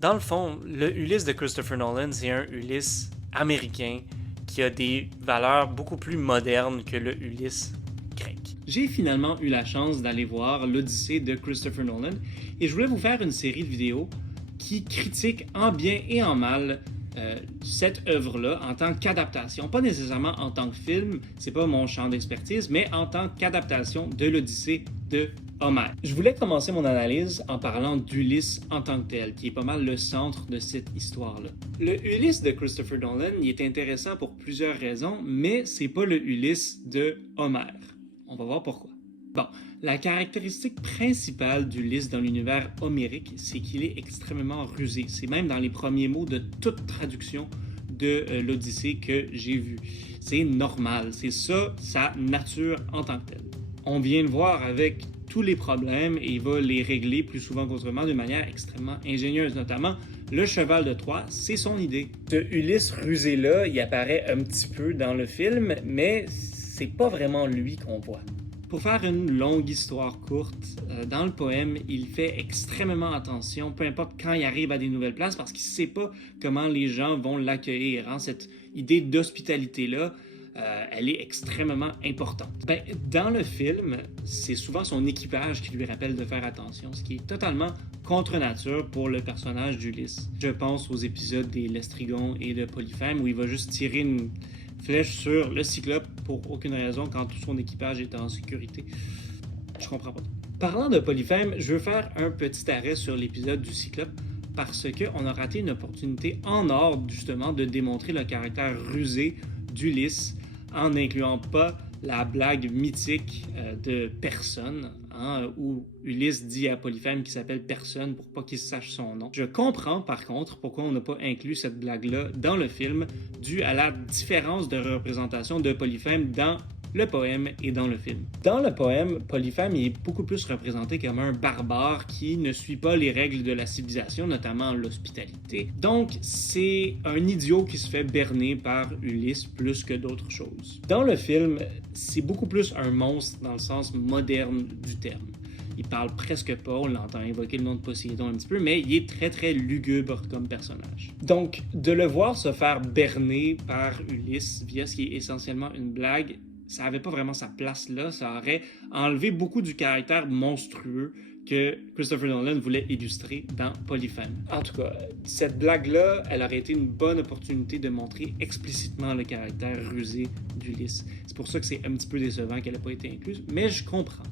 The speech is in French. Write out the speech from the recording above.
Dans le fond, le Ulysse de Christopher Nolan, c'est un Ulysse américain qui a des valeurs beaucoup plus modernes que le Ulysse grec. J'ai finalement eu la chance d'aller voir l'Odyssée de Christopher Nolan et je voulais vous faire une série de vidéos qui critiquent en bien et en mal cette œuvre-là en tant qu'adaptation, pas nécessairement en tant que film, c'est pas mon champ d'expertise, mais en tant qu'adaptation de l'Odyssée de Homère. Je voulais commencer mon analyse en parlant d'Ulysse en tant que tel, qui est pas mal le centre de cette histoire-là. Le Ulysse de Christopher Nolan, il est intéressant pour plusieurs raisons, mais c'est pas le Ulysse de Homère. On va voir pourquoi. Bon, la caractéristique principale d'Ulysse dans l'univers homérique, c'est qu'il est extrêmement rusé. C'est même dans les premiers mots de toute traduction de l'Odyssée que j'ai vue. C'est normal, c'est ça sa nature en tant que telle. On vient le voir avec tous les problèmes et il va les régler plus souvent qu'autrement de manière extrêmement ingénieuse, notamment le cheval de Troie, c'est son idée. Ce Ulysse rusé-là, il apparaît un petit peu dans le film, mais c'est pas vraiment lui qu'on voit. Pour faire une longue histoire courte, dans le poème, il fait extrêmement attention, peu importe quand il arrive à des nouvelles places, parce qu'il ne sait pas comment les gens vont l'accueillir. Hein? Cette idée d'hospitalité-là, elle est extrêmement importante. Dans le film, c'est souvent son équipage qui lui rappelle de faire attention, ce qui est totalement contre nature pour le personnage d'Ulysse. Je pense aux épisodes des Lestrygons et de Polyphème, où il va juste tirer une flèche sur le Cyclope pour aucune raison quand tout son équipage est en sécurité. Je comprends pas. Parlant de Polyphème, je veux faire un petit arrêt sur l'épisode du Cyclope parce qu'on a raté une opportunité en or justement de démontrer le caractère rusé d'Ulysse en n'incluant pas la blague mythique de Personne, hein, où Ulysse dit à Polyphème qu'il s'appelle Personne pour pas qu'il sache son nom. Je comprends par contre pourquoi on n'a pas inclus cette blague-là dans le film, dû à la différence de représentation de Polyphème dans le poème et dans le film. Dans le poème, Polyphème est beaucoup plus représenté comme un barbare qui ne suit pas les règles de la civilisation, notamment l'hospitalité. Donc, c'est un idiot qui se fait berner par Ulysse plus que d'autres choses. Dans le film, c'est beaucoup plus un monstre dans le sens moderne du terme. Il parle presque pas, on l'entend invoquer le nom de Poséidon un petit peu, mais il est très très lugubre comme personnage. Donc, de le voir se faire berner par Ulysse via ce qui est essentiellement une blague, ça n'avait pas vraiment sa place là, ça aurait enlevé beaucoup du caractère monstrueux que Christopher Nolan voulait illustrer dans Polyphème. En tout cas, cette blague-là, elle aurait été une bonne opportunité de montrer explicitement le caractère rusé d'Ulysse. C'est pour ça que c'est un petit peu décevant qu'elle n'ait pas été incluse, mais je comprends.